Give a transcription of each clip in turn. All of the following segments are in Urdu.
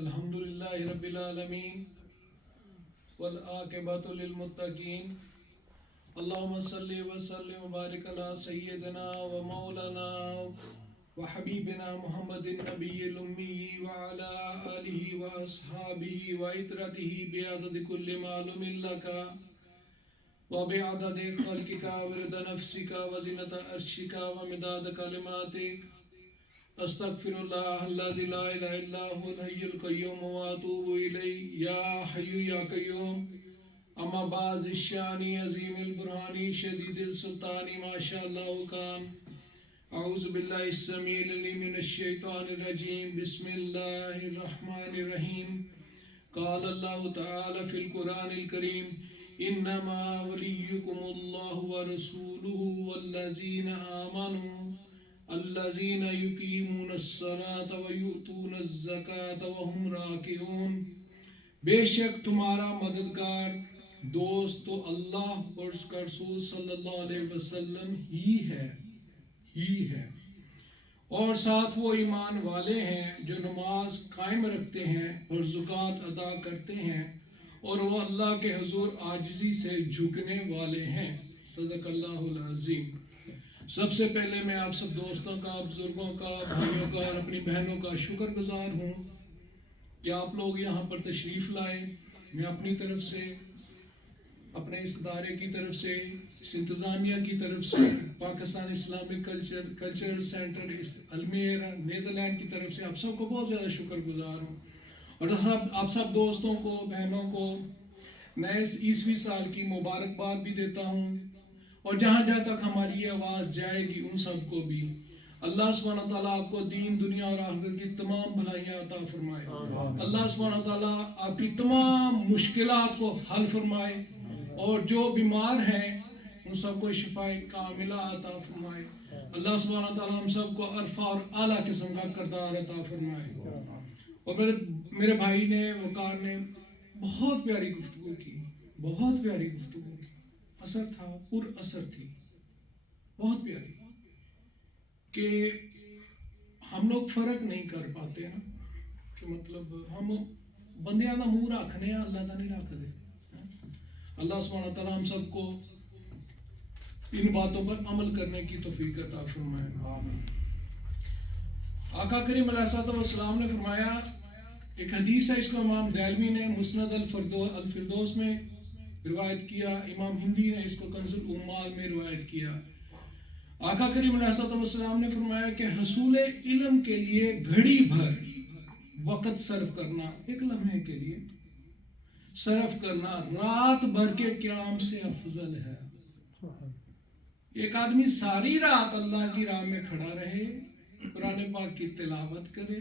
الحمد للہ رب العالمین والعاقبۃ للمتقین اللہم صلی وسلم وبارک علی سیدنا و مولانا و حبیبنا محمد النبی الامی وعلی آلہ و اصحابہ و اطرتہ بعدد کل معلوم لک و بعدد خلقک ورد نفسک و زنۃ عرشک و مداد کلماتک استغفر اللہ الذی لا الہ الا هو الحی القیوم واتوب الیہ یا حی یا قیوم اما بعد الشان عظیم البرہان شدید السلطان ما شاء اللہ کان اعوذ باللہ السمیع العلیم من الشیطان الرجیم بسم اللہ الرحمن الرحیم قال اللہ تعالی فی القرآن الکریم انما ولیکم اللہ ورسولہ والذین آمنوا الذین یقیمون الصلاۃ ویؤتون الزکاۃ وہم راکعون، بے شک تمہارا مددگار دوست تو اللہ اور اس کا رسول صلی اللہ علیہ وسلم ہی ہے اور ساتھ وہ ایمان والے ہیں جو نماز قائم رکھتے ہیں اور زکوٰۃ ادا کرتے ہیں اور وہ اللہ کے حضور عاجزی سے جھکنے والے ہیں۔ صدق اللہ العظیم۔ سب سے پہلے میں آپ سب دوستوں کا، بزرگوں کا، بھائیوں کا اور اپنی بہنوں کا شکر گزار ہوں کہ آپ لوگ یہاں پر تشریف لائے۔ میں اپنی طرف سے، اپنے اس ادارے کی طرف سے، اس انتظامیہ کی طرف سے، پاکستان اسلامک کلچرل سینٹر المیر نیدرلینڈ کی طرف سے آپ سب کو بہت زیادہ شکر گزار ہوں، اور آپ سب دوستوں کو، بہنوں کو میں اس عیسوی سال کی مبارکباد بھی دیتا ہوں، اور جہاں جہاں تک ہماری یہ آواز جائے گی ان سب کو بھی اللہ سبحانہ تعالیٰ آپ کو دین، دنیا اور آخرت کی تمام بھلائیاں عطا فرمائے۔ اللہ سبحانہ تعالیٰ آپ کی تمام مشکلات کو حل فرمائے، اور جو بیمار ہیں ان سب کو شفاء کاملہ عطا فرمائے۔ اللہ سبحانہ تعالیٰ ہم سب کو عرفہ اور اعلیٰ قسم کا کردار عطا فرمائے۔ اور میرے بھائی نے، وقار نے بہت پیاری گفتگو کی، بہت پیاری گفتگو کی، اثر تھا، پر اثر تھی، بہت پیاری، کہ ہم لوگ فرق نہیں کر پاتے نا، کہ مطلب ہم بندیاں دا منہ رکھنے ہیں، اللہ تا نہیں رکھ دے۔ اللہ سبحانہ تعالیٰ ہم سب کو ان باتوں پر عمل کرنے کی توفیق عطا فرمائے۔ آقا کریم علیہ الصلوۃ والسلام نے فرمایا، ایک حدیث ہے، اس کو امام دہلوی نے مسند الفردوس میں روایت کیا، امام ہندی نے اس کو کنز الامال میں روایت کیا۔ آقا کریم علیہ الصلوۃ والسلام نے فرمایا کہ حصول علم کے لیے گھڑی بھر وقت صرف کرنا، ایک لمحے کے لیے صرف کرنا، رات بھر کے قیام سے افضل ہے۔ ایک آدمی ساری رات اللہ کی راہ میں کھڑا رہے، قرآن پاک کی تلاوت کرے،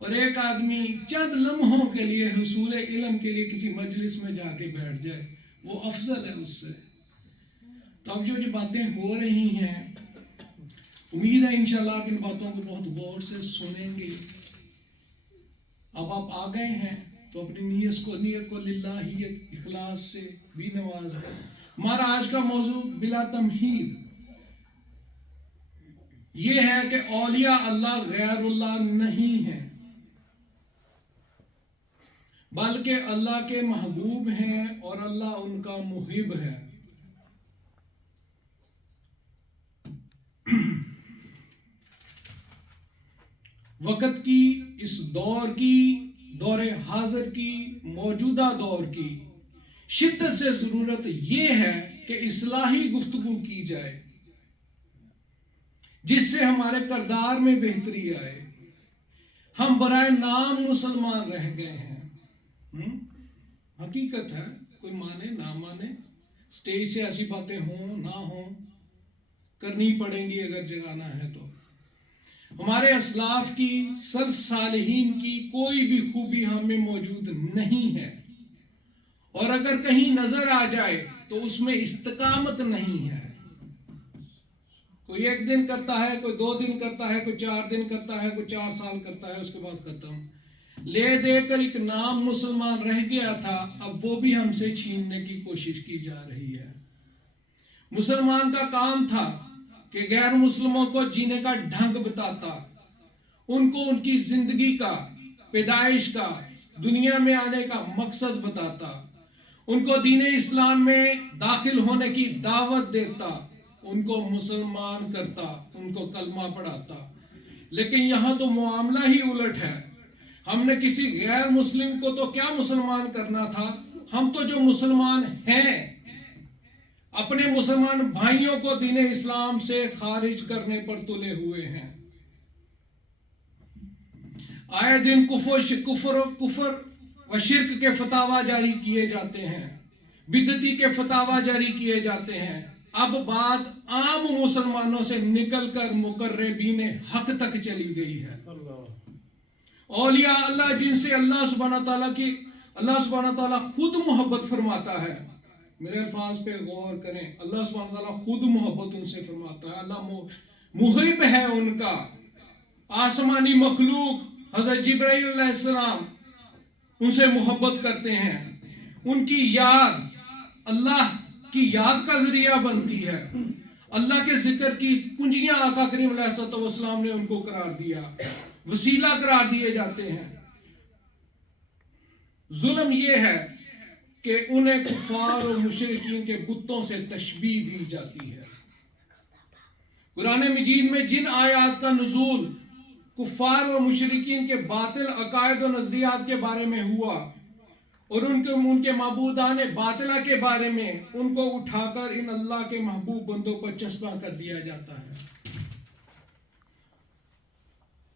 اور ایک آدمی چند لمحوں کے لیے حصول علم کے لیے کسی مجلس میں جا کے بیٹھ جائے، وہ افضل ہے اس سے۔ تو اب جو باتیں ہو رہی ہیں، امید ہے انشاءاللہ آپ ان باتوں کو بہت غور سے سنیں گے۔ اب آپ آ گئے ہیں تو اپنی نیت کو للہیت، اخلاص سے بھی نواز دیں۔ ہمارا آج کا موضوع بلا تمہید یہ ہے کہ اولیاء اللہ غیر اللہ نہیں ہیں، بلکہ اللہ کے محبوب ہیں اور اللہ ان کا محب ہے۔ وقت کی، اس دور کی، دور حاضر کی، موجودہ دور کی شدت سے ضرورت یہ ہے کہ اصلاحی گفتگو کی جائے، جس سے ہمارے کردار میں بہتری آئے۔ ہم برائے نام مسلمان رہ گئے ہیں، حقیقت ہے، کوئی مانے نہ مانے، سٹیج سے ایسی باتیں ہوں نہ ہوں، کرنی پڑیں گی اگر جگانا ہے تو۔ ہمارے اسلاف کی، سلف صالحین کی کوئی بھی خوبی ہم میں موجود نہیں ہے، اور اگر کہیں نظر آ جائے تو اس میں استقامت نہیں ہے۔ کوئی 1 دن کرتا ہے، کوئی 2 دن کرتا ہے، کوئی 4 دن کرتا ہے، کوئی 4 سال کرتا ہے، اس کے بعد ختم۔ لے دے کر ایک نام مسلمان رہ گیا تھا، اب وہ بھی ہم سے چھیننے کی کوشش کی جا رہی ہے۔ مسلمان کا کام تھا کہ غیر مسلموں کو جینے کا ڈھنگ بتاتا، ان کو ان کی زندگی کا پیدائش کا، دنیا میں آنے کا مقصد بتاتا، ان کو دین اسلام میں داخل ہونے کی دعوت دیتا، ان کو مسلمان کرتا، ان کو کلمہ پڑھاتا۔ لیکن یہاں تو معاملہ ہی الٹ ہے۔ ہم نے کسی غیر مسلم کو تو کیا مسلمان کرنا تھا، ہم تو جو مسلمان ہیں اپنے مسلمان بھائیوں کو دین اسلام سے خارج کرنے پر تلے ہوئے ہیں۔ آئے دن کفر و شرک کے فتاوی جاری کیے جاتے ہیں، بدعتی کے فتاوی جاری کیے جاتے ہیں۔ اب بات عام مسلمانوں سے نکل کر مقربین حق تک چلی گئی ہے۔ اولیاء اللہ جن سے اللہ سبحانہ تعالیٰ خود محبت فرماتا ہے، میرے الفاظ پہ غور کریں، اللہ سبحانہ تعالیٰ خود محبت ان سے فرماتا ہے، اللہ محب ہے ان کا۔ آسمانی مخلوق حضرت جبرائیل علیہ السلام ان سے محبت کرتے ہیں، ان کی یاد اللہ کی یاد کا ذریعہ بنتی ہے، اللہ کے ذکر کی کنجیاں آقا کریم علیہ السلام نے ان کو قرار دیا، وسیلہ قرار دیے جاتے ہیں۔ ظلم یہ ہے کہ انہیں کفار و مشرکین کے بتوں سے تشبیہ دی جاتی ہے۔ قرآن مجید میں جن آیات کا نزول کفار و مشرکین کے باطل عقائد و نظریات کے بارے میں ہوا اور ان کے معبودان باطلہ کے بارے میں، ان کو اٹھا کر ان اللہ کے محبوب بندوں پر چسپاں کر دیا جاتا ہے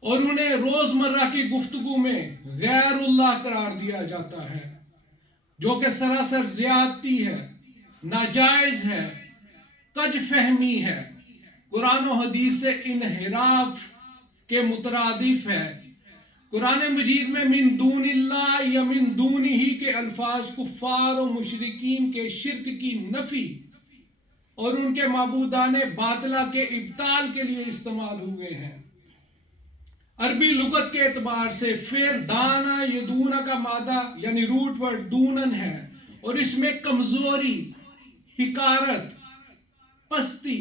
اور انہیں روزمرہ کی گفتگو میں غیر اللہ قرار دیا جاتا ہے، جو کہ سراسر زیادتی ہے، ناجائز ہے، کج فہمی ہے، قرآن و حدیث سے انحراف کے مترادف ہے۔ قرآن مجید میں من دون اللہ یا من دون ہی کے الفاظ کفار و مشرکین کے شرک کی نفی اور ان کے معبودان باطلہ کے ابطال کے لیے استعمال ہوئے ہیں۔ عربی لغت کے اعتبار سے فعل دانا یدونا کا مادہ یعنی روٹ ورڈ دونن ہے اور اس میں کمزوری، حقارت، پستی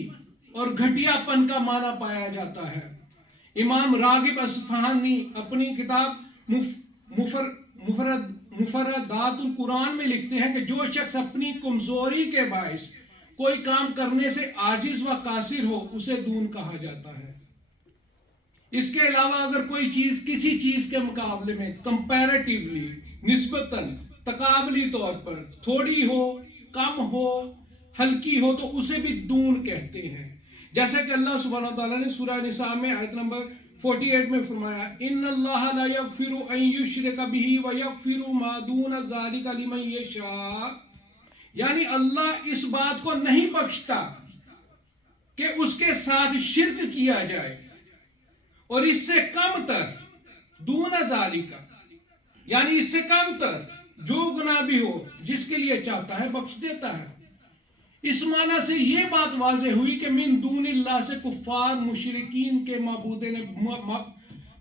اور گھٹیا پن کا معنی پایا جاتا ہے۔ امام راغب اصفہانی اپنی کتاب مفردات القرآن میں لکھتے ہیں کہ جو شخص اپنی کمزوری کے باعث کوئی کام کرنے سے عاجز و قاصر ہو اسے دون کہا جاتا ہے۔ اس کے علاوہ اگر کوئی چیز کسی چیز کے مقابلے میں کمپیریٹیولی، نسبتاً، تقابلی طور پر تھوڑی ہو، کم ہو، ہلکی ہو تو اسے بھی دون کہتے ہیں۔ جیسا کہ اللہ سبحانہ تعالیٰ نے سورہ نساء میں آیت نمبر 48 میں فرمایا ان اللہ لا یغفر ان یشرک بہ ویغفر ما دون ذلک لمن یشاء، یعنی اللہ اس بات کو نہیں بخشتا کہ اس کے ساتھ شرک کیا جائے اور اس سے کم تر دون ذالک یعنی اس سے کم تر جو گناہ بھی ہو جس کے لیے چاہتا ہے بخش دیتا ہے۔ اس معنی سے یہ بات واضح ہوئی کہ من دون اللہ سے کفار مشرکین کے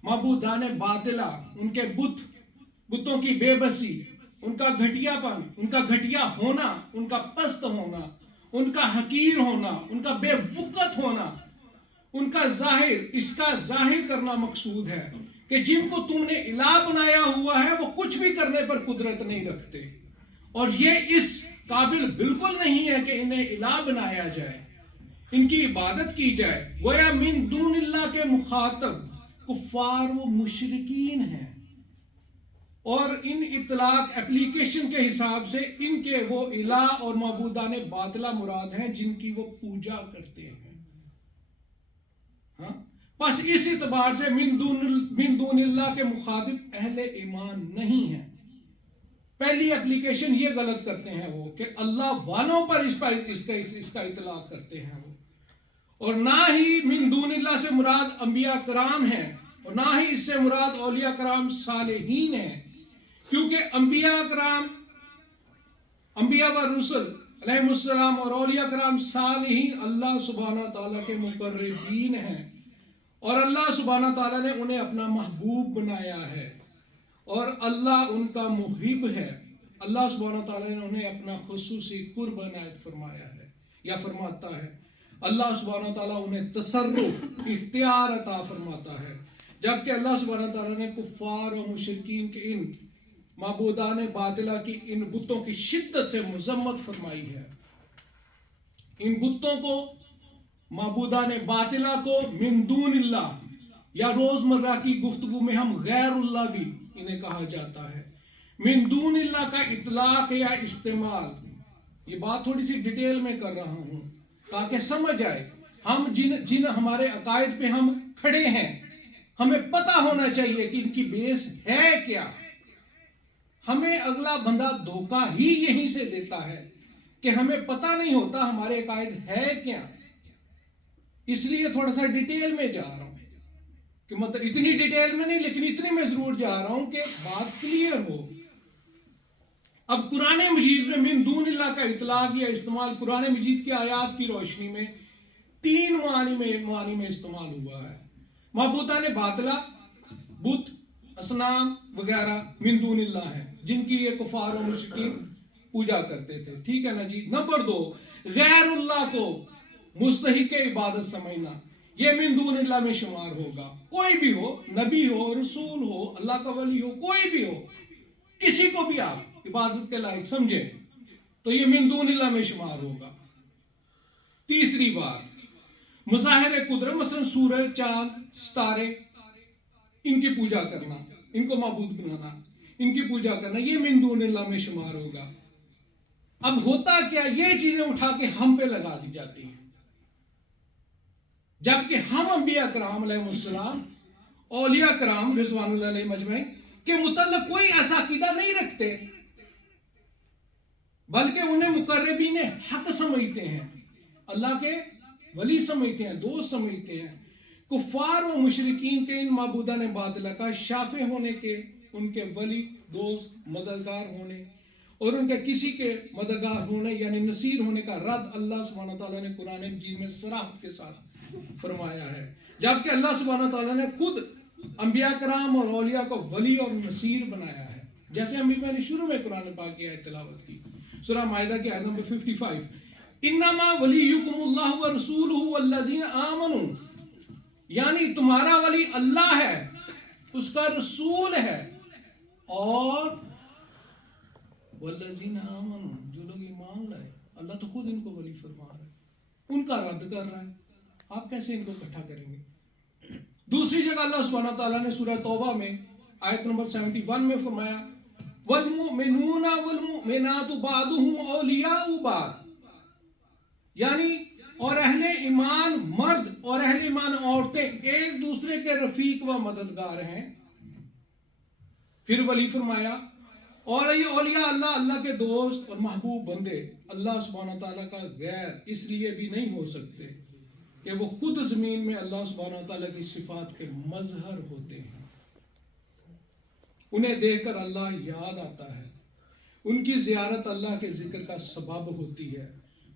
معبودان باطلہ، ان کے بتوں کی بے بسی، ان کا گھٹیا پن، ان کا گھٹیا ہونا، ان کا پست ہونا، ان کا حقیر ہونا، ان کا بے وقت ہونا، ان کا اس کا ظاہر کرنا مقصود ہے کہ جن کو تم نے الہ بنایا ہوا ہے وہ کچھ بھی کرنے پر قدرت نہیں رکھتے اور یہ اس قابل بالکل نہیں ہے کہ انہیں الہ بنایا جائے، ان کی عبادت کی جائے۔ گویا من دون اللہ کے مخاطب کفار و مشرکین ہیں اور ان اطلاق اپلیکیشن کے حساب سے ان کے وہ الہ اور معبودان باطلہ مراد ہیں جن کی وہ پوجا کرتے ہیں۔ بس اس اعتبار سے من دون اللہ کے مخاطب اہل ایمان نہیں ہیں۔ پہلی اپلیکیشن یہ غلط کرتے ہیں وہ کہ اللہ والوں پر اس کا اطلاق کرتے ہیں وہ، اور نہ ہی من دون اللہ سے مراد انبیاء کرام ہیں اور نہ ہی اس سے مراد اولیاء کرام صالحین ہیں، کیونکہ انبیاء کرام، انبیاء و رسل علیہ السلام اور اولیاء کرام صالحین اللہ سبحانہ تعالیٰ کے مقربین ہیں اور اللہ سبحانہ تعالیٰ نے انہیں اپنا محبوب بنایا ہے اور اللہ ان کا محب ہے۔ اللہ سبحانہ تعالیٰ نے انہیں اپنا خصوصی قرب عنایت فرمایا ہے یا فرماتا ہے۔ اللہ سبحانہ تعالیٰ انہیں تصرف، اختیار عطا فرماتا ہے۔ جبکہ اللہ سبحانہ تعالیٰ نے کفار اور مشرکین کے ان معبودان باطلہ کی ان بتوں کی شدت سے مذمت فرمائی ہے. ان بتوں کو، معبودان باطلہ کو، من دون اللہ، یا روزمرہ کی گفتگو میں ہم غیر اللہ بھی انہیں کہا جاتا ہے. من دون اللہ کا اطلاق یا استعمال، یہ بات تھوڑی سی ڈیٹیل میں کر رہا ہوں تاکہ سمجھ آئے. ہم جن ہمارے عقائد پہ ہم کھڑے ہیں، ہمیں پتہ ہونا چاہیے کہ ان کی بیس ہے کیا. ہمیں اگلا بندہ دھوکہ ہی یہیں سے دیتا ہے کہ ہمیں پتہ نہیں ہوتا ہمارے عقائد ہے کیا. اس لیے تھوڑا سا ڈیٹیل میں جا رہا ہوں، کہ مطلب اتنی ڈیٹیل میں نہیں، لیکن اتنے میں ضرور جا رہا ہوں کہ بات کلیئر ہو. اب قرآن مجید میں من دون اللہ کا اطلاق یا استعمال قرآن مجید کی آیات کی روشنی میں 3 معانی میں استعمال ہوا ہے. معبودان باطلہ، بت، اصنام وغیرہ من دون اللہ ہیں، جن کی یہ کفار و مشرکین پوجا کرتے تھے. ٹھیک ہے نا جی. نمبر 2، غیر اللہ کو مستحق عبادت سمجھنا، یہ من دون اللہ میں شمار ہوگا. کوئی بھی ہو، نبی ہو، رسول ہو، اللہ کا ولی ہو، کوئی بھی ہو، کسی کو بھی آپ عبادت کے لائق سمجھیں تو یہ من دون اللہ میں شمار ہوگا. تیسری بات، مظاہر قدرت، مثلا سورج، چاند، ستارے، ان کی پوجا کرنا، ان کو معبود بنانا، ان کی پوجا کرنا، یہ من دون اللہ میں شمار ہوگا. اب ہوتا کیا، یہ چیزیں اٹھا کے ہم پہ لگا دی جاتی ہیں، جبکہ ہم انبیاء کرام علیہ السلام، اولیاء کرام رضوان اللہ علیہ مجمعین کے متعلق کوئی ایسا عقیدہ نہیں رکھتے، بلکہ انہیں مقربین حق سمجھتے ہیں، اللہ کے ولی سمجھتے ہیں، دوست سمجھتے ہیں. کفار و مشرکین کے ان معبودان باطلہ کا شافع ہونے کے، ان کے ولی، دوست، مددگار ہونے اور ان کے کسی کے مددگار ہونے یعنی نصیر ہونے کا رد اللہ سبحانہ تعالیٰ نے قرآن مجید میں صراحت کے ساتھ فرمایا ہے. جبکہ اللہ سبحانہ تعالیٰ نے خود انبیاء کرام اور اولیاء کو ولی اور نصیر بنایا ہے. جیسے میں نے شروع میں قرآن پاک کی آیت تلاوت کی، سورہ مائدہ کی آیت نمبر 55، انما ولیکم اللہ ورسولہ والذین آمنوا، یعنی تمہارا ولی اللہ ہے، اس کا رسول ہے، اور والذین آمنوا، جو لوگ ایمان لائے. اللہ تو خود ان کو ولی فرما رہا ہے، ان کا رد کر رہا ہے. آپ کیسے ان کو اکٹھا کریں گے؟ دوسری جگہ اللہ سبحانہ تعالیٰ نے سورہ توبہ میں آیت نمبر 71 میں فرمایا والمؤمنون والمؤمنات بعضهم اولیاء بعض، یعنی اور اہل ایمان مرد اور اہل ایمان عورتیں ایک دوسرے کے رفیق و مددگار ہیں. پھر ولی فرمایا اور یہ اولیاء اللہ، اللہ کے دوست اور محبوب بندے اللہ سبحانہ تعالیٰ کا غیر اس لیے بھی نہیں ہو سکتے کہ وہ خود زمین میں اللہ سبحانہ تعالیٰ کی صفات کے مظہر ہوتے ہیں. انہیں دیکھ کر اللہ یاد آتا ہے، ان کی زیارت اللہ کے ذکر کا سبب ہوتی ہے،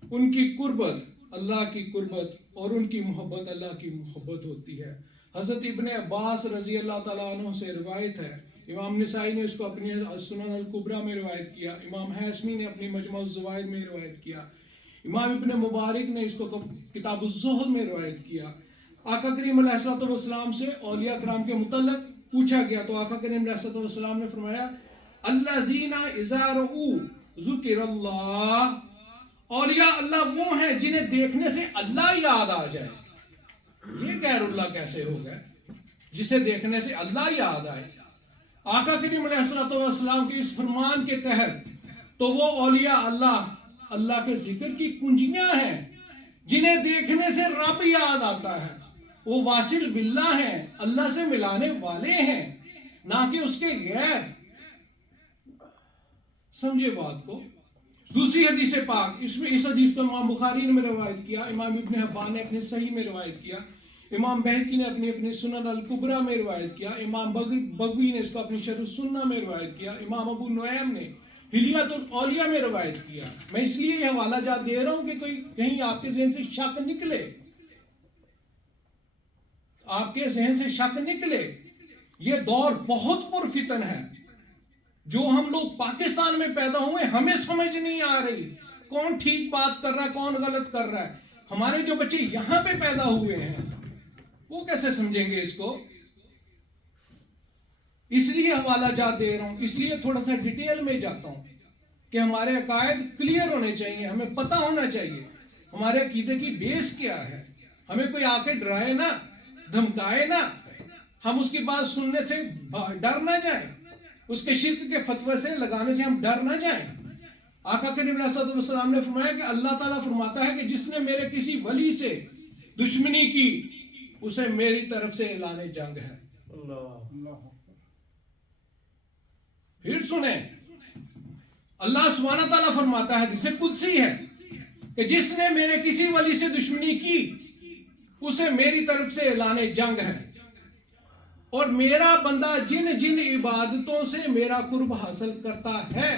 ان کی قربت اللہ کی قربت اور ان کی محبت اللہ کی محبت ہوتی ہے. حضرت ابن عباس رضی اللہ تعالیٰ عنہ سے روایت ہے، امام نسائی نے اس کو اپنی سنن الکبریٰ میں روایت کیا، امام حیثمی نے اپنی مجمع الزوائد میں روایت کیا، امام ابن مبارک نے اس کو کتاب الزہد میں روایت کیا. آقا کریم علیہ السلام سے اولیاء کرام کے متعلق پوچھا گیا تو آقا کریم علیہ السلام نے فرمایا الذین اذا رؤوا ذکر اللہ، اولیاء اللہ وہ ہیں جنہیں دیکھنے سے اللہ یاد آ جائے. یہ غیر اللہ کیسے ہو گئے جسے دیکھنے سے اللہ یاد آئے؟ آقا کریم علیہ السلام کے اس فرمان کے تحت تو وہ اولیاء اللہ اللہ کے ذکر کی کنجیاں ہیں جنہیں دیکھنے سے رب یاد آتا ہے. وہ واصل باللہ ہیں، اللہ سے ملانے والے ہیں، نہ کہ اس کے غیر. سمجھے بات کو. دوسری حدیث پاک، اس حدیث کو امام بخاری نے روایت کیا، امام ابن حبان نے اپنے صحیح میں روایت کیا، امام بہقی نے اپنی سنن الکبریٰ میں روایت کیا، امام بغوی نے اس کو اپنی شرح السنہ میں روایت کیا، امام ابو نعیم نے حلیۃ الاولیاء میں روایت کیا. میں اس لیے یہ حوالہ جات دے رہا ہوں کہ کہیں آپ کے ذہن سے شک نکلے، آپ کے ذہن سے شک نکلے. یہ دور بہت پرفتن ہے. جو ہم لوگ پاکستان میں پیدا ہوئے ہمیں سمجھ نہیں آ رہی کون ٹھیک بات کر رہا ہے کون غلط کر رہا ہے. ہمارے جو بچے یہاں پہ پیدا ہوئے ہیں وہ کیسے سمجھیں گے اس کو؟ اس لیے حوالہ جات دے رہا ہوں، اس لیے تھوڑا سا ڈیٹیل میں جاتا ہوں کہ ہمارے عقائد کلیئر ہونے چاہیے، ہمیں پتہ ہونا چاہیے ہمارے عقیدے کی بیس کیا ہے. ہمیں کوئی آ کے ڈرائے نہ، دھمکائے نہ، ہم اس کی بات سننے سے ڈر نہ جائیں، اس کے شرک کے فتوے سے لگانے سے ہم ڈر نہ جائیں. آقا کریم علیہ الصلوۃ والسلام نے فرمایا کہ اللہ تعالیٰ فرماتا ہے کہ جس نے میرے کسی ولی سے دشمنی کی اسے میری طرف سے اعلان جنگ ہے. پھر سنیں، اللہ سبحانہ تعالیٰ فرماتا ہے، حدیث قدسی ہے کہ جس نے میرے کسی ولی سے دشمنی کی اسے میری طرف سے اعلان جنگ ہے. اور میرا بندہ جن جن عبادتوں سے میرا قرب حاصل کرتا ہے،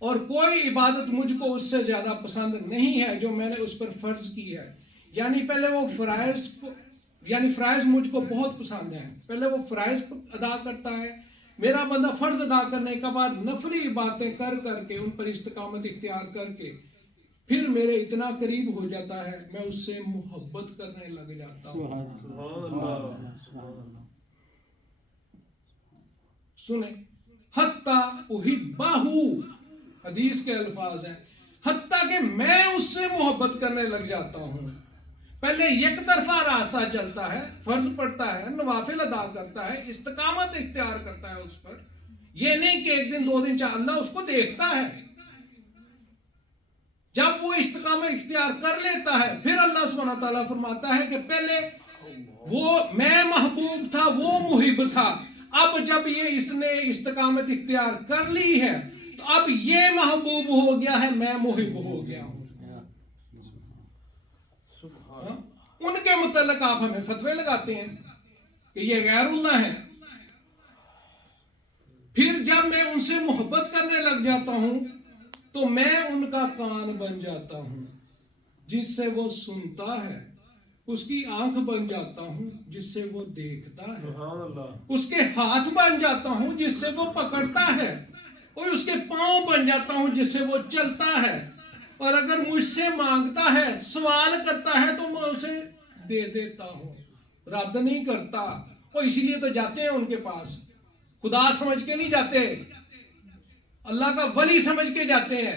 اور کوئی عبادت مجھ کو اس سے زیادہ پسند نہیں ہے جو میں نے اس پر فرض کی ہے. یعنی پہلے وہ فرائض مجھ کو بہت پسند ہیں، پہلے وہ فرائض ادا کرتا ہے. میرا بندہ فرض ادا کرنے کے بعد نفلی عبادتیں کر کر کے ان پر استقامت اختیار کر کے پھر میرے اتنا قریب ہو جاتا ہے، میں اس سے محبت کرنے لگ جاتا ہوں. سنیں، حتیٰ احبہ، حدیث کے الفاظ ہیں، حتیٰ کہ میں اس سے محبت کرنے لگ جاتا ہوں. پہلے یک طرفہ راستہ چلتا ہے، فرض پڑھتا ہے، نوافل ادا کرتا ہے، استقامت اختیار کرتا ہے اس پر. یہ نہیں کہ ایک دن دو دن چاہ، اللہ اس کو دیکھتا ہے. جب وہ استقامت اختیار کر لیتا ہے پھر اللہ سبحانہ تعالیٰ فرماتا ہے کہ پہلے وہ میں محبوب تھا، وہ محب تھا، اب جب یہ اس نے استقامت اختیار کر لی ہے تو اب یہ محبوب ہو گیا ہے، میں محب ہو گیا ہوں. ان کے متعلق آپ ہمیں فتوے لگاتے ہیں کہ یہ غیر اللہ ہیں. پھر جب میں ان سے محبت کرنے لگ جاتا ہوں تو میں ان کا کان بن جاتا ہوں جس سے وہ سنتا ہے، اس کی آنکھ بن جاتا ہوں جس سے وہ دیکھتا ہے، اس کے ہاتھ بن جاتا ہوں جس سے وہ پکڑتا ہے، اور اس کے پاؤں بن جاتا ہوں جس سے وہ چلتا ہے. اور اگر مجھ سے مانگتا ہے، سوال کرتا ہے تو میں اسے دے دیتا ہوں، رد نہیں کرتا. اور اسی لیے تو جاتے ہیں ان کے پاس، خدا سمجھ کے نہیں جاتے، اللہ کا ولی سمجھ کے جاتے ہیں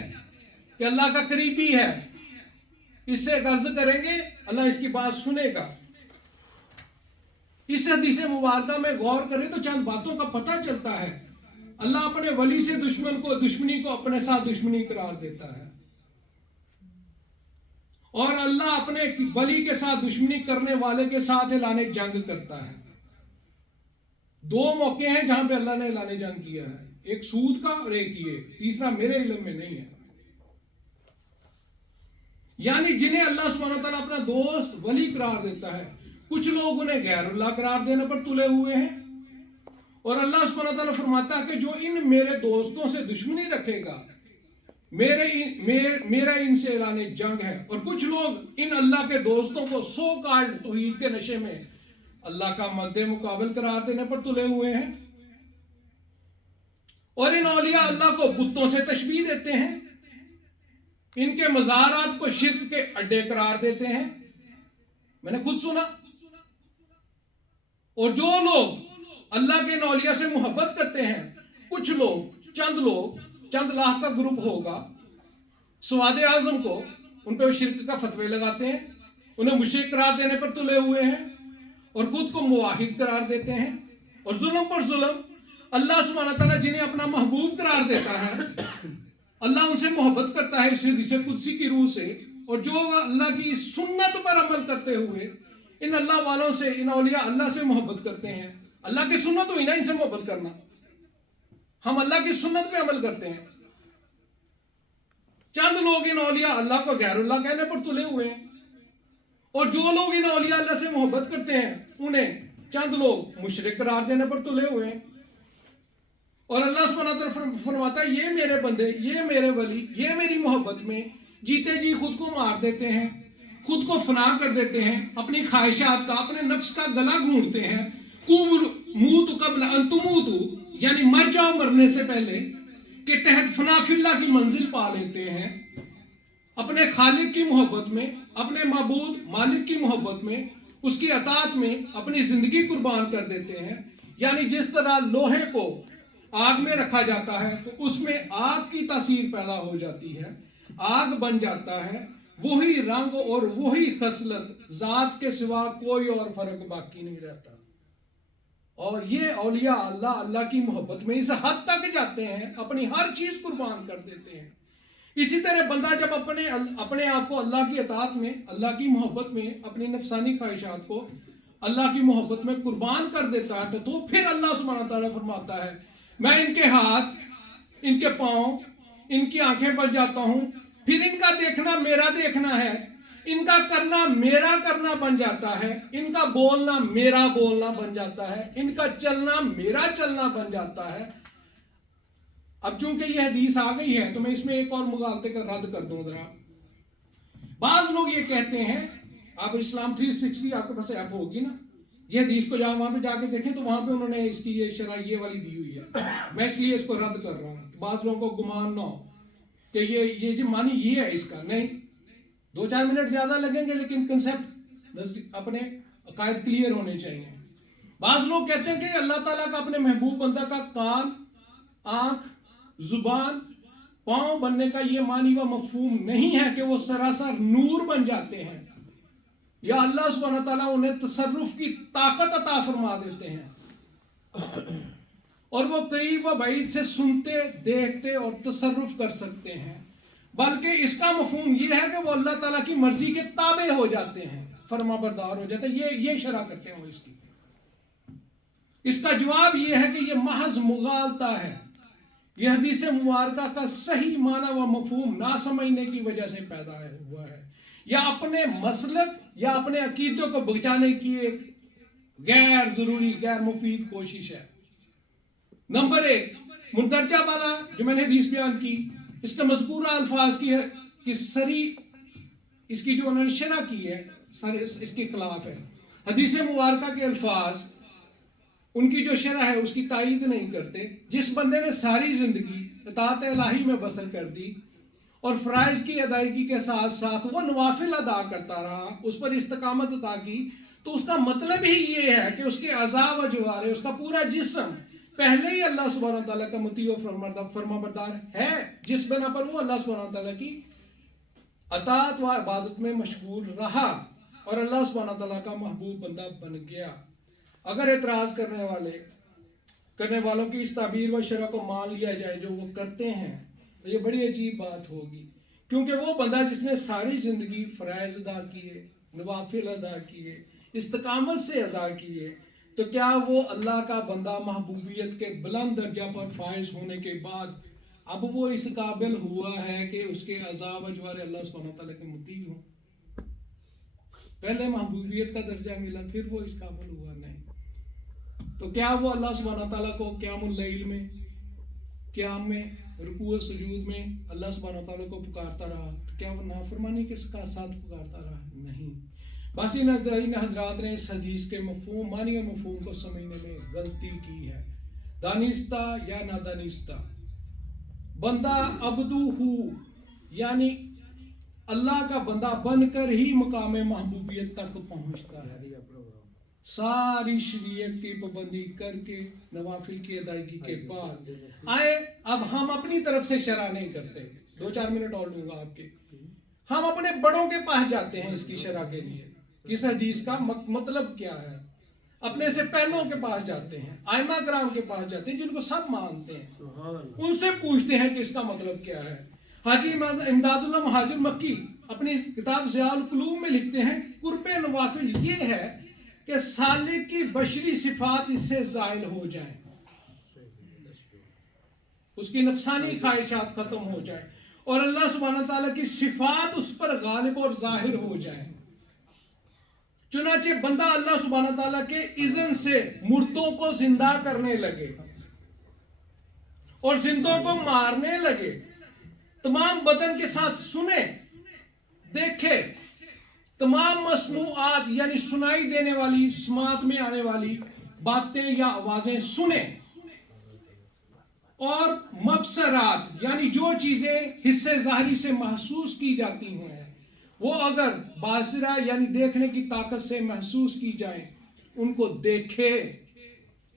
کہ اللہ کا قریبی ہے، اس سے عرض کریں گے اللہ اس کی بات سنے گا. اس حدیث مبارکہ میں غور کریں تو چند باتوں کا پتہ چلتا ہے. اللہ اپنے ولی سے دشمنی کو اپنے ساتھ دشمنی قرار دیتا ہے، اور اللہ اپنے ولی کے ساتھ دشمنی کرنے والے کے ساتھ اعلان جنگ کرتا ہے. دو موقع ہیں جہاں پہ اللہ نے اعلان جنگ کیا ہے، ایک سود کا اور ایک یہ، تیسرا میرے علم میں نہیں ہے. یعنی جنہیں اللہ سبحانہ تعالیٰ اپنا دوست ولی قرار دیتا ہے، کچھ لوگ انہیں غیر اللہ قرار دینے پر تلے ہوئے ہیں. اور اللہ سبحانہ تعالیٰ فرماتا ہے کہ جو ان میرے دوستوں سے دشمنی رکھے گا میرا ان سے اعلان جنگ ہے. اور کچھ لوگ ان اللہ کے دوستوں کو سو کالڈ توحید کے نشے میں اللہ کا مد مقابل قرار دینے پر تلے ہوئے ہیں، اور ان اولیاء اللہ کو بتوں سے تشبیہ دیتے ہیں، ان کے مزارات کو شرک کے اڈے قرار دیتے ہیں. میں نے خود سنا. اور جو لوگ اللہ کے اولیاء سے محبت کرتے ہیں، کچھ لوگ، چند لاکھ کا گروپ ہوگا، سواد اعظم کو ان پہ شرک کا فتوے لگاتے ہیں، انہیں مشرک قرار دینے پر تلے ہوئے ہیں، اور خود کو موحد قرار دیتے ہیں. اور ظلم پر ظلم، اللہ سبحانہ تعالیٰ جنہیں اپنا محبوب قرار دیتا ہے، اللہ ان سے محبت کرتا ہے اس حدیث قدسی کی روح سے. اور جو اللہ کی سنت پر عمل کرتے ہوئے ان اللہ والوں سے، ان اولیاء اللہ سے محبت کرتے ہیں. اللہ کی سنت ہوئی نا ان سے محبت کرنا، ہم اللہ کی سنت پہ عمل کرتے ہیں. چند لوگ ان اولیاء اللہ کو غیر اللہ کہنے پر تلے ہوئے ہیں، اور جو لوگ ان اولیاء اللہ سے محبت کرتے ہیں انہیں چند لوگ مشرک قرار دینے پر تلے ہوئے ہیں. اور اللہ سبحانہ تعالیٰ فرماتا ہے یہ میرے بندے، یہ میرے ولی، یہ میری محبت میں جیتے جی خود کو مار دیتے ہیں، خود کو فنا کر دیتے ہیں، اپنی خواہشات کا، اپنے نفس کا گلا گھونٹتے ہیں. موت قبل ان تموتو، یعنی مر جاؤ مرنے سے پہلے، کے تحت فنا فی اللہ کی منزل پا لیتے ہیں. اپنے خالق کی محبت میں، اپنے معبود مالک کی محبت میں، اس کی اطاعت میں اپنی زندگی قربان کر دیتے ہیں. یعنی جس طرح لوہے کو آگ میں رکھا جاتا ہے تو اس میں آگ کی تاثیر پیدا ہو جاتی ہے، آگ بن جاتا ہے، وہی رنگ اور وہی خصلت، ذات کے سوا کوئی اور فرق باقی نہیں رہتا۔ اور یہ اولیاء اللہ کی محبت میں اس حد تک جاتے ہیں، اپنی ہر چیز قربان کر دیتے ہیں۔ اسی طرح بندہ جب اپنے آپ کو اللہ کی اطاعت میں، اللہ کی محبت میں، اپنی نفسانی خواہشات کو اللہ کی محبت میں قربان کر دیتا ہے تو پھر اللہ سبحانہ تعالیٰ فرماتا ہے میں ان کے ہاتھ، ان کے پاؤں، ان کی آنکھیں بن جاتا ہوں، پھر ان کا دیکھنا میرا دیکھنا ہے، ان کا کرنا میرا کرنا بن جاتا ہے، ان کا بولنا میرا بولنا بن جاتا ہے، ان کا چلنا میرا چلنا بن جاتا ہے۔ اب چونکہ یہ حدیث آ گئی ہے تو میں اس میں ایک اور مغالطے کا رد کر دوں ذرا۔ بعض لوگ یہ کہتے ہیں، آپ اسلام 360 آپ کے پاس ایپ ہوگی نا، یہ حدیث کو جہاں وہاں پہ جا کے دیکھیں تو وہاں پہ انہوں نے اس کی یہ شرح یہ والی دی ہوئی ہے، میں اس لیے اس کو رد کر رہا ہوں، بعض لوگوں کو گمان نہ ہو کہ یہ جو معنی یہ ہے اس کا، نہیں، 2-4 منٹ زیادہ لگیں گے لیکن کنسیپٹ اپنے عقائد کلیئر ہونے چاہیے۔ بعض لوگ کہتے ہیں کہ اللہ تعالیٰ کا اپنے محبوب بندہ کا کان، آنکھ، زبان، پاؤں بننے کا یہ معنی و مفہوم نہیں ہے کہ وہ سراسر نور بن جاتے ہیں، یا اللہ سبحانہ تعالیٰ انہیں تصرف کی طاقت عطا فرما دیتے ہیں اور وہ قریب و بعید سے سنتے، دیکھتے اور تصرف کر سکتے ہیں، بلکہ اس کا مفہوم یہ ہے کہ وہ اللہ تعالیٰ کی مرضی کے تابع ہو جاتے ہیں، فرما بردار ہو جاتے ہیں۔ یہ شرح کرتے ہیں وہ اس کی۔ اس کا جواب یہ ہے کہ یہ محض مغالطہ ہے، یہ حدیث مبارکہ کا صحیح معنی و مفہوم نہ سمجھنے کی وجہ سے پیدا ہوا ہے، یا اپنے مسلک یا اپنے عقیدوں کو بچانے کی ایک غیر ضروری، غیر مفید کوشش ہے۔ نمبر 1، مندرجہ بالا جو میں نے حدیث بیان کی، اس کے مذکورہ الفاظ کی سری، اس کی جو انہوں نے شرح کی ہے اس کے خلاف ہے۔ حدیث مبارکہ کے الفاظ، ان کی جو شرح ہے اس کی تائید نہیں کرتے۔ جس بندے نے ساری زندگی اطاعت الہی میں بسر کر دی اور فرائض کی ادائیگی کے ساتھ ساتھ وہ نوافل ادا کرتا رہا، اس پر استقامت عطا کی، تو اس کا مطلب ہی یہ ہے کہ اس کے اعضاء و جوارح، اس کا پورا جسم پہلے ہی اللہ سبحانہ تعالیٰ کا مطیع و فرما بردار ہے، جس بنا پر وہ اللہ سبحانہ تعالیٰ کی اطاعت و عبادت میں مشغول رہا اور اللہ سبحانہ تعالیٰ کا محبوب بندہ بن گیا۔ اگر اعتراض کرنے والوں کی اس تعبیر و شرح کو مان لیا جائے جو وہ کرتے ہیں تو یہ بڑی عجیب بات ہوگی، کیونکہ وہ بندہ جس نے ساری زندگی فرائض ادا کیے، نوافل ادا کیے، استقامت سے ادا کیے، تو کیا وہ اللہ کا بندہ محبوبیت کے بلند درجہ پر فائز ہونے کے بعد اب وہ اس قابل ہوا ہے کہ اس کے اعضاء و جوارح اللہ سبحانہ تعالیٰ کے مطیع ہوں؟ پہلے محبوبیت کا درجہ ملا پھر وہ اس قابل ہوا نہیں، تو کیا وہ اللہ سبحانہ تعالیٰ کو قیام اللیل میں، قیام میں، رکوع سجود میں اللہ سبحانہ تعالیٰ کو پکارتا رہا؟ تو کیا وہ نافرمانی کے ساتھ پکارتا رہا؟ نہیں۔ بس ان حضرات نے اس حدیث کے مفہوم، معنی اور مفہوم کو سمجھنے میں غلطی کی ہے، دانستہ یا نادانستہ۔ بندہ عبدو ہو یعنی اللہ کا بندہ بن کر ہی مقام محبوبیت تک پہنچتا ہے، ساری شریعت کی پابندی کر کے نوافل کی ادائیگی کے بعد۔ آئے اب ہم اپنی طرف سے شرح نہیں کرتے، 2-4 منٹ اور لوں گا آپ کے، ہم اپنے بڑوں کے پاس جاتے ہیں اس کی شرح کے لیے، اس حدیث کا مطلب کیا ہے، اپنے سے پہلوں کے پاس جاتے ہیں، ائمہ کرام کے پاس جاتے ہیں جن کو سب مانتے ہیں، ان سے پوچھتے ہیں کہ اس کا مطلب کیا ہے۔ حاجی امداد اللہ مہاجر مکی اپنی کتاب ضیاء القلوب میں لکھتے ہیں قرب نوافل یہ ہے کہ سالک کی بشری صفات اس سے زائل ہو جائیں، اس کی نفسانی خواہشات ختم ہو جائیں اور اللہ سبحانہ تعالیٰ کی صفات اس پر غالب اور ظاہر ہو جائیں۔ چنانچہ بندہ اللہ سبحانہ تعالیٰ کے اذن سے مردوں کو زندہ کرنے لگے اور زندوں کو مارنے لگے، تمام بدن کے ساتھ سنے، دیکھے، تمام مسموعات یعنی سنائی دینے والی، سماعت میں آنے والی باتیں یا آوازیں سنے، اور مبصرات یعنی جو چیزیں حصے ظاہری سے محسوس کی جاتی ہیں وہ اگر باصرہ یعنی دیکھنے کی طاقت سے محسوس کی جائیں، ان کو دیکھے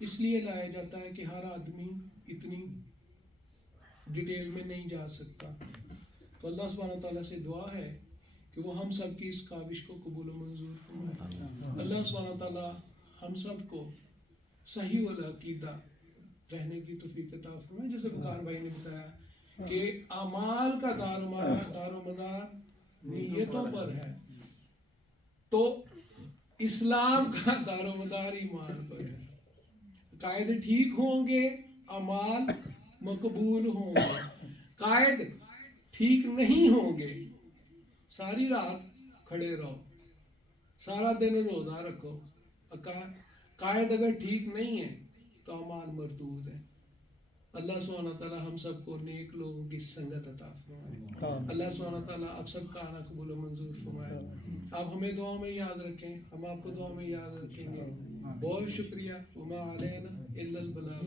اس لیے لایا جاتا ہے کہ ہر آدمی اتنی ڈیٹیل میں نہیں جا سکتا. تو اللہ سبحانہ تعالیٰ سے دعا ہے کہ وہ ہم سب کی اس کاوش کو قبول و منظور فرمائے. اللہ سبحانہ تعالیٰ ہم سب کو صحیح والعقیدہ رہنے کی توفیق عطا فرمائے. جیسے بکار بھائی نے بتایا کہ اعمال کا دار و مدار نیتوں پر ہے، تو اسلام کا دار و مدار ایمان پر ہے. قائد ٹھیک ہوں گے، اعمال مقبول ہوں گے. قائد ٹھیک نہیں ہوں گے، ساری رات کھڑے رہو، سارا دن روزہ رکھو، قائد اگر ٹھیک نہیں ہے تو اعمال مردود ہیں. اللہ سبحانہ تعالیٰ ہم سب کو نیک لوگوں کی سنگت عطا فرمائے. اللہ سبحانہ تعالیٰ آپ سب کا آنا قبول و منظور فرمائے. آپ ہمیں دعا میں یاد رکھیں، ہم آپ کو دعا میں یاد رکھیں گے. بہت شکریہ. وما علینا الا البلاغ.